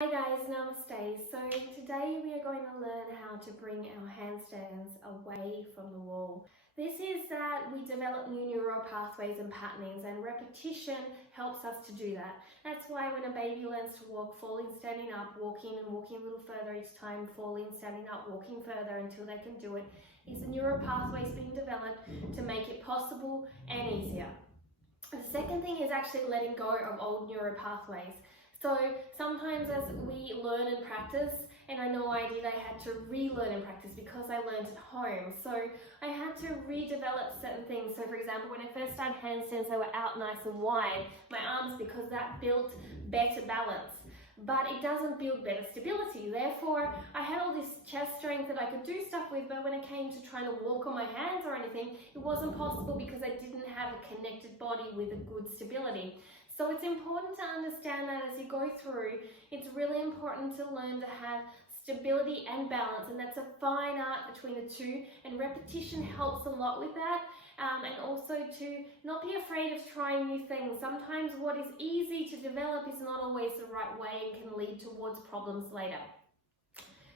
Hi guys, namaste. So today we are going to learn how to bring our handstands away from the wall. This is that we develop new neural pathways and patterns, and repetition helps us to do that. That's why when a baby learns to walk, falling, standing up, walking and walking a little further each time, falling, standing up, walking further until they can do it, is the neural pathways being developed to make it possible and easier. The second thing is actually letting go of old neural pathways. So sometimes as we learn and practice, and I know I did, I had to relearn and practice because I learned at home. So I had to redevelop certain things. So for example, when I first started handstands, they were out nice and wide, my arms, because that built better balance. But it doesn't build better stability. Therefore, I had all this chest strength that I could do stuff with, but when it came to trying to walk on my hands or anything, it wasn't possible because I didn't have a connected body with a good stability. So it's important to understand that as you go through, it's really important to learn to have stability and balance, and that's a fine art between the two, and repetition helps a lot with that. And also to not be afraid of trying new things. Sometimes what is easy to develop is not always the right way and can lead towards problems later.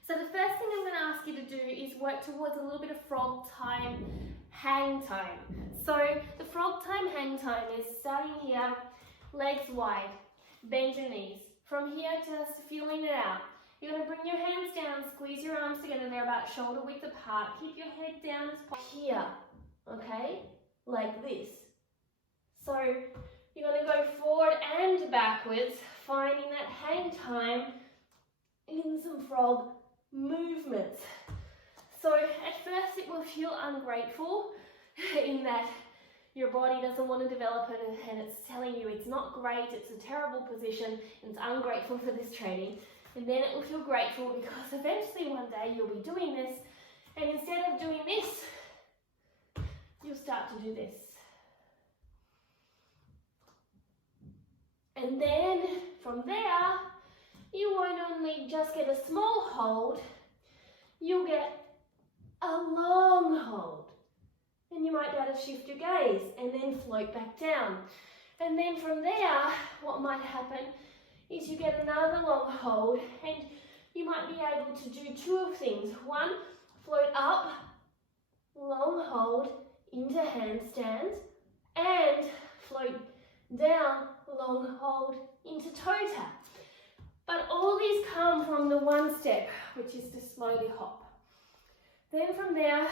So the first thing I'm going to ask you to do is work towards a little bit of frog time, hang time. So the frog time, hang time is starting here, legs wide, bend your knees. From here, just feeling it out. You're going to bring your hands down, squeeze your arms together, they're about shoulder width apart. Keep your head down as possible. Here, okay, like this. So you're going to go forward and backwards, finding that hang time in some frog movements. So at first it will feel ungrateful in that your body doesn't want to develop it and it's telling you it's not great, it's a terrible position, and it's ungrateful for this training. And then it will feel grateful because eventually one day you'll be doing this, and instead of doing this, you'll start to do this. And then from there, you won't only just get a small hold, you'll get a long hold. And you might be able to shift your gaze and then float back down. And then from there, what might happen is you get another long hold, and you might be able to do two things. One, float up, long hold into handstands, and float down, long hold into toe tap. But all these come from the one step, which is to slowly hop. Then from there,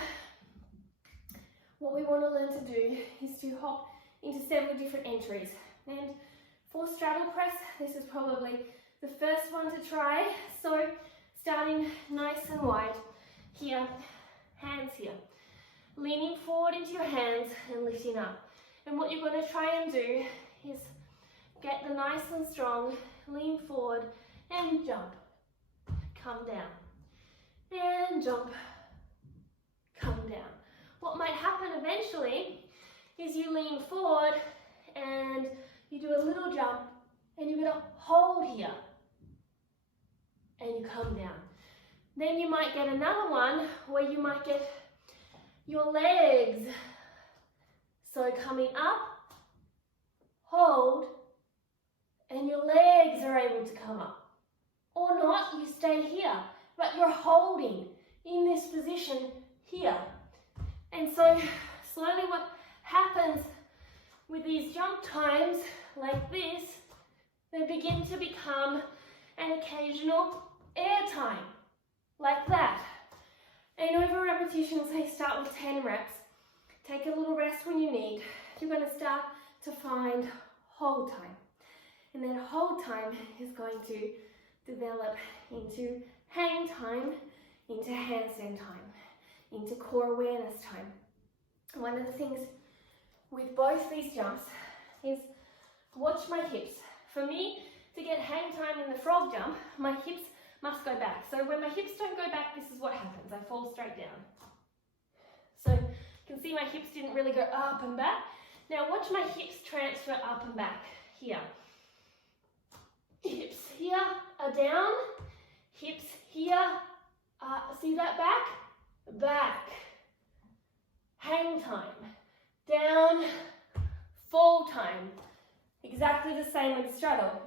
what we want to learn to do is to hop into several different entries. And for straddle press, this is probably the first one to try. So starting nice and wide, here, hands here. Leaning forward into your hands and lifting up. And what you're going to try and do is get the nice and strong, lean forward and jump. Come down. And jump. Come down. What might happen eventually is you lean forward and you do a little jump and you're going to hold here and you come down. Then you might get another one where you might get your legs. So coming up, hold, and your legs are able to come up. Or not, you stay here, but you're holding in this position here. And so slowly what happens with these jump times like this, they begin to become an occasional air time, like that. And over repetitions, they start with 10 reps. Take a little rest when you need. You're going to start to find hold time. And then hold time is going to develop into hang time, into handstand time, into core awareness time. One of the things with both these jumps is watch my hips. For me, to get hang time in the frog jump, my hips must go back. So when my hips don't go back, this is what happens. I fall straight down. So you can see my hips didn't really go up and back. Now watch my hips transfer up and back. Here. Hips here are down. Hips here see that back? Back. Hang time. Down. Fall time. Exactly the same with straddle.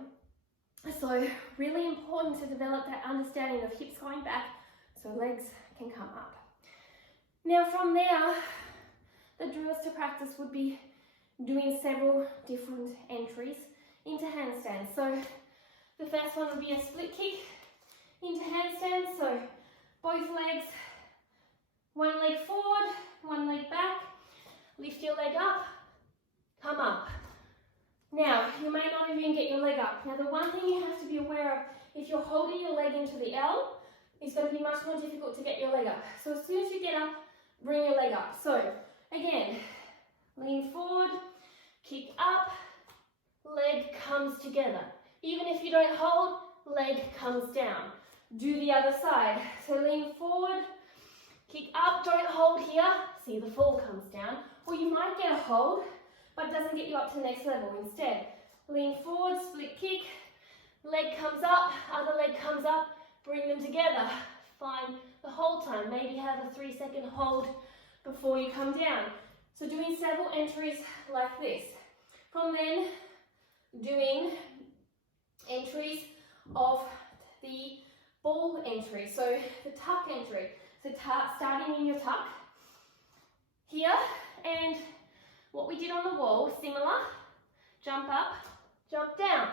So really important to develop that understanding of hips going back so legs can come up. Now from there, the drills to practice would be doing several different entries into handstands. So the first one would be a split kick into handstands. So both legs, one leg forward, one leg back, lift your leg up, come up. Now, you may not even get your leg up. Now, the one thing you have to be aware of, if you're holding your leg into the L, it's going to be much more difficult to get your leg up. So as soon as you get up, bring your leg up. So, again, lean forward, kick up, leg comes together. Even if you don't hold, leg comes down. Do the other side. So lean forward, kick up, don't hold here. See, the fall comes down. Or you might get a hold, but it doesn't get you up to the next level. Instead, lean forward, split kick, leg comes up, other leg comes up, bring them together. Fine the whole time. Maybe have a 3-second hold before you come down. So doing several entries like this. From then, doing entries of the ball entry. So the tuck entry. So starting in your tuck here, and what we did on the wall, similar, jump up, jump down.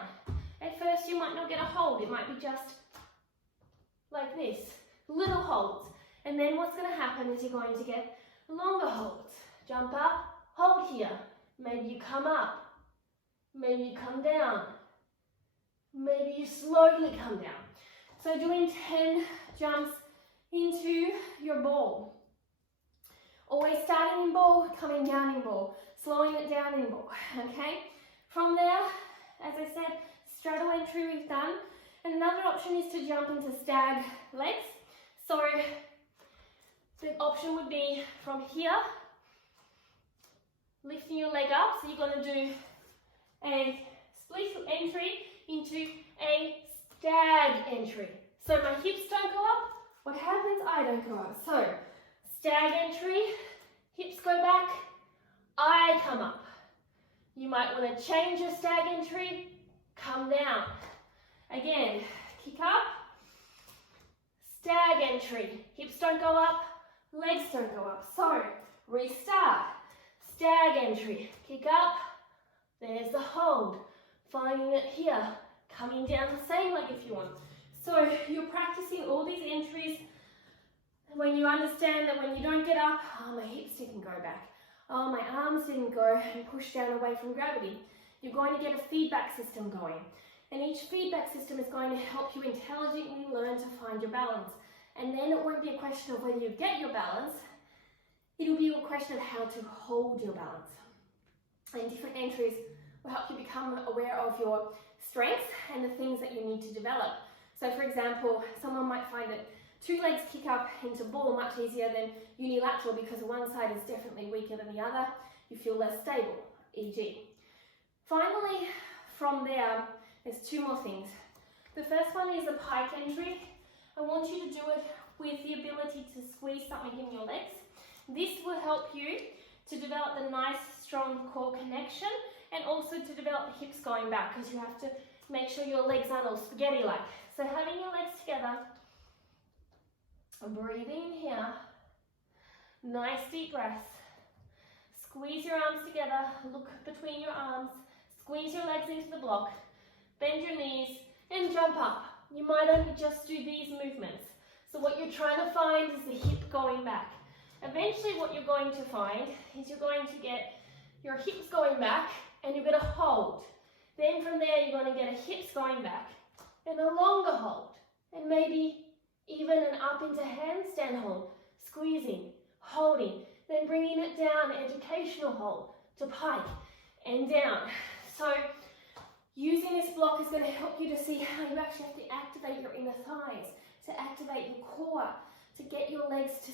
At first you might not get a hold, it might be just like this, little holds. And then what's going to happen is you're going to get longer holds. Jump up, hold here. Maybe you come up, maybe you come down, maybe you slowly come down. So doing 10 jumps into your ball. Always starting in ball, coming down in ball, slowing it down in ball, okay? From there, as I said, straddle entry we've done. And another option is to jump into stag legs. So the option would be from here, lifting your leg up. So you're going to do a split entry into a stag entry. So my hips don't go up. What happens? I don't go up. So stag entry, hips go back, I come up. You might want to change your stag entry, come down. Again, kick up, stag entry, hips don't go up, legs don't go up. So restart, stag entry, kick up, there's the hold, finding it here, coming down the same leg if you want. So you're practicing all these entries. When you understand that when you don't get up, oh, my hips didn't go back, oh, my arms didn't go and push down away from gravity, you're going to get a feedback system going. And each feedback system is going to help you intelligently learn to find your balance. And then it won't be a question of whether you get your balance, it'll be a question of how to hold your balance. And different entries will help you become aware of your strengths and the things that you need to develop. So for example, someone might find that 2 legs kick up into ball much easier than unilateral because one side is definitely weaker than the other. You feel less stable, e.g. Finally, from there, there's 2 more things. The first one is a pike entry. I want you to do it with the ability to squeeze something in your legs. This will help you to develop the nice, strong core connection and also to develop the hips going back because you have to make sure your legs aren't all spaghetti-like. So having your legs together, breathing here, nice deep breath. Squeeze your arms together, look between your arms, squeeze your legs into the block, bend your knees and jump up. You might only just do these movements. So what you're trying to find is the hip going back. Eventually what you're going to find is you're going to get your hips going back and you're going to hold. Then from there you're going to get a hips going back and a longer hold and maybe even an up into handstand hold, squeezing, holding, then bringing it down, educational hold to pike and down. So using this block is going to help you to see how you actually have to activate your inner thighs, to activate your core, to get your legs to